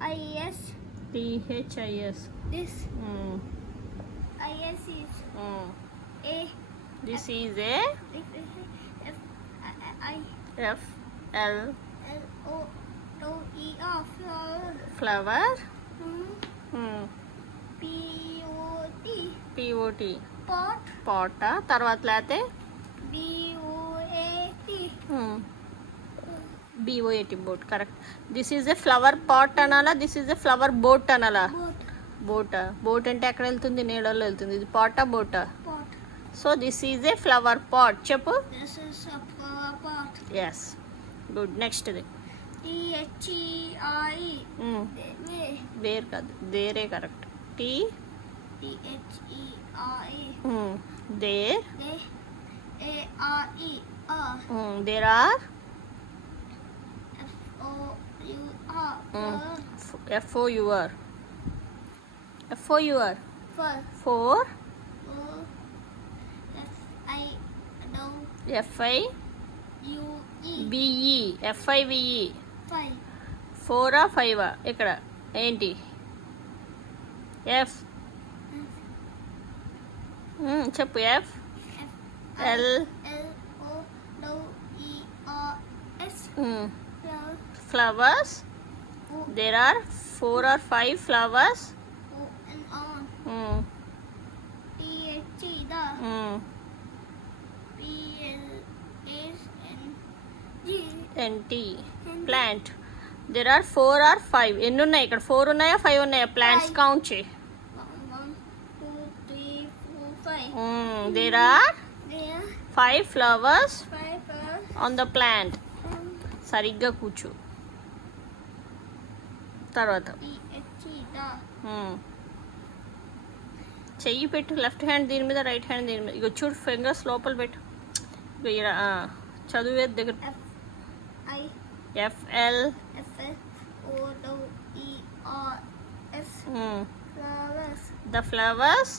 I-S. T-H-I-S. This. Mm. I-S is Mm. A. This is a F. I. F-L L-O-E-R. Flower. flower. Hmm. Mm. P-O-T. P-O-T. Pot. Pot. తర్వాత లేతే B-O-A-T. B-O-A-T boat. Correct. This is a flower pot అనాలా, this is a flower boat అనాలా? Boat. Boat అంటే ఎక్కడ వెళ్తుంది? నీళ్ళల్లో వెళ్తుంది. ఇది పాటా బోటా? Pot. So this is a flower pot. చెప్పు. This is a flower pot. Yes, good. నెక్స్ట్ది T-H-E-R-E. వేర్ కాదు, దేరే correct. T T-H-E-R-E. There. A-R-E-R. There are F-O-U-R. F-O-U-R. F-O-U-R. For. For. F-I-O-U-E. F-I-B-E. F-I-B-E. 5. 4 5 ఇక్కడ ఏంటి? F. చెప్పు. F L L-O-W-E-R-S. Flowers. There are 4 or 5 flowers. O-N-R. T-H-E. The. P-L-A-N-G. N T plant. There are 4 or 5. ఎన్ని ఉన్నాయి ఇక్కడ? 4 ఉన్నాయా 5 ఉన్నాయా? Plants count చేయి. 1, 2, 3, 4, 5. There are There 5 flowers 5 flowers. On the plant. సరిగ్గా కూర్చో. తర్వాత T-H-E. The. చెయ్యి పెట్టు. లెఫ్ట్ హ్యాండ్ దీని మీద, రైట్ హ్యాండ్ దీని మీద. ఇక చూడు, ఫింగర్స్ లోపల పెట్టు. ఇగో ఈడ, చదివేది దగ్గర. F-I. F L F-L-O-W-E-R-S. Flowers. The flowers.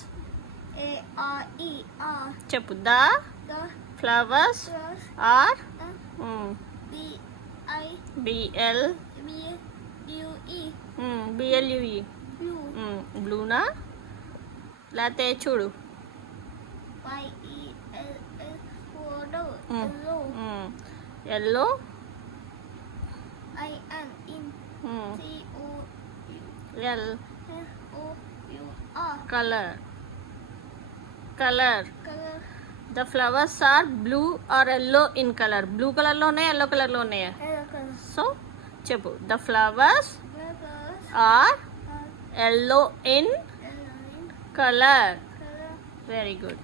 A-R-E-R. చెప్పు. The The flowers flowers. Are B-I. B L B-U-E. B L U E. Blue. బ్లూనా? లేకపోతే చూడు. Y-E-L-L-O. Yellow. I-N. In. C-O-U. L. F-O-U-R. Colour. Colour. Color. The flowers are blue or yellow in colour. Blue కలర్లో ఉన్నాయా, yellow కలర్లో ఉన్నాయా? Yellow color. So చెప్పు. The flowers Flowers are are yellow in yellow in colour. color. Very good.